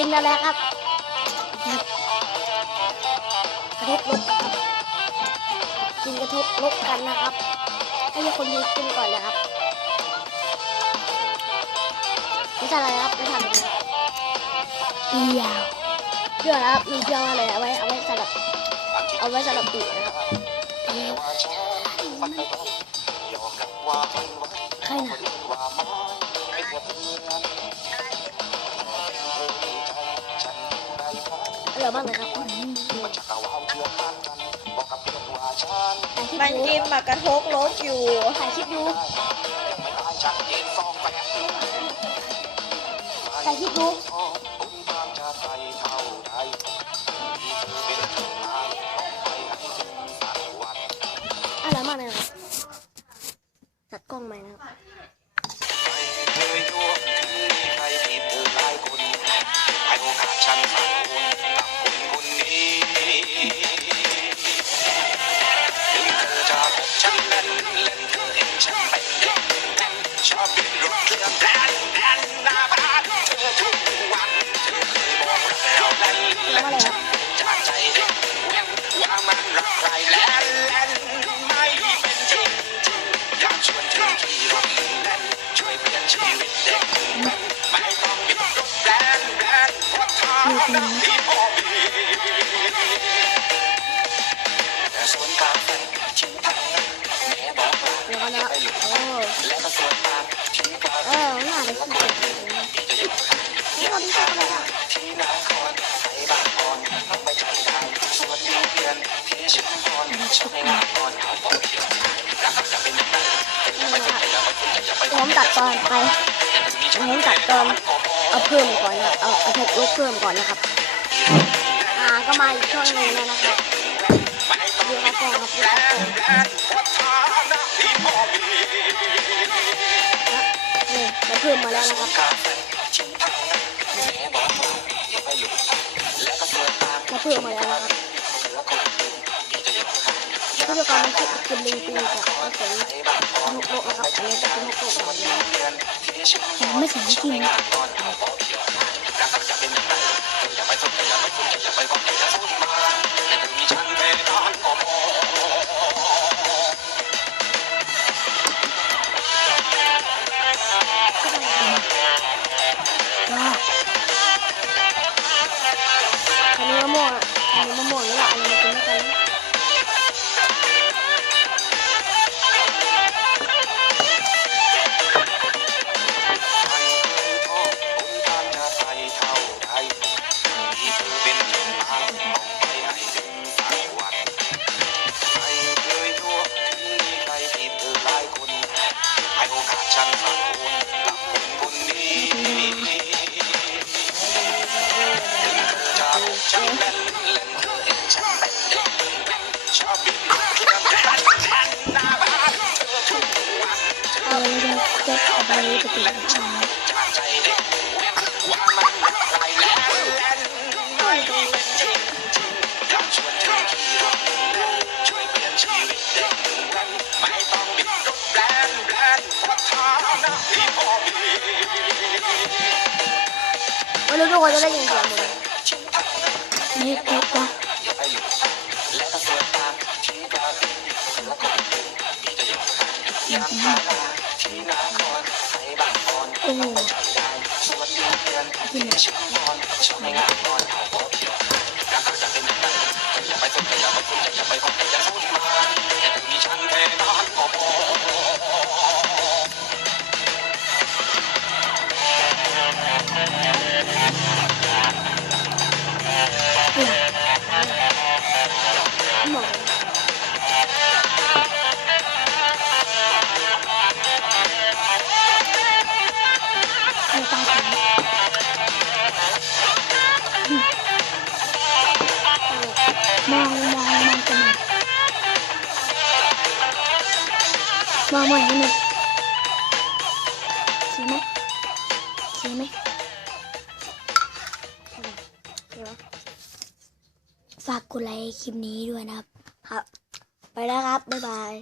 กินอะไรครับครับกระทบลบครับ กินกระทบลบกันนะครับให้คนดูกินก่อนเลยครับไม่ใช่อะไรครับไม่ทำอะไรครับเปรี้ยวเปรี้ยวนะครับมีเปรี้ยวอะไรเอาไว้เอาไว้สลับเอาไว้สลับปีกนะครับเปรี้ยวใครนะ อร่อยมากเลยครับอืมถ่ายคลิปมันดูกินหมากกระทกรสอยู่ถ่ายคลิปดูถ่ายคลิปดูอร่อยมากเลยครับตัดกล้องใหม่นะครับ ผมตัดตอนไปผมตัดตอนเอาเพิ่มก่อนนะเอาเอาเทคลบเพิ่มก่อนนะครับอ่าก็มาอีกช่วงหนึงแล้วนะครับดูครับกล้องครับดูครับกล้องแดนวัฒนที่พอมีนี่เราเพิ่มมาแล้วนะครับกาแฟชิ้นทางแม่บอกว่าและก็ส่วนตามเราเพิ่มมาแล้วนะครับแล้วก็จะอยู่ผู้จัดการมันคิดกินลิงปีกับก็เสริมลูก ยังไม่ถึ ยนชีวิตเด็กติรถแบนแบนเพราะฐานะที่พอมีไม่รู้ทุกคนจะได้ยินเสียงหมดเลยชิ้นทางนี่เก็บก่อนอย่าไปอยู่และก็ส่วนตาม อ่อนโอ้ใจได้ส่วนยูเพียนที่ชุมพรชอบในงานก่อนเขาบอกเดียวแล้วก็จะเป็นยั มองมองกันหนึ่งสีไหมสีไหมเดี๋ยวฝากกดไลค์คลิปนี้ด้วยนะครับ ครับ ไปแล้วครับ บ๊ายบาย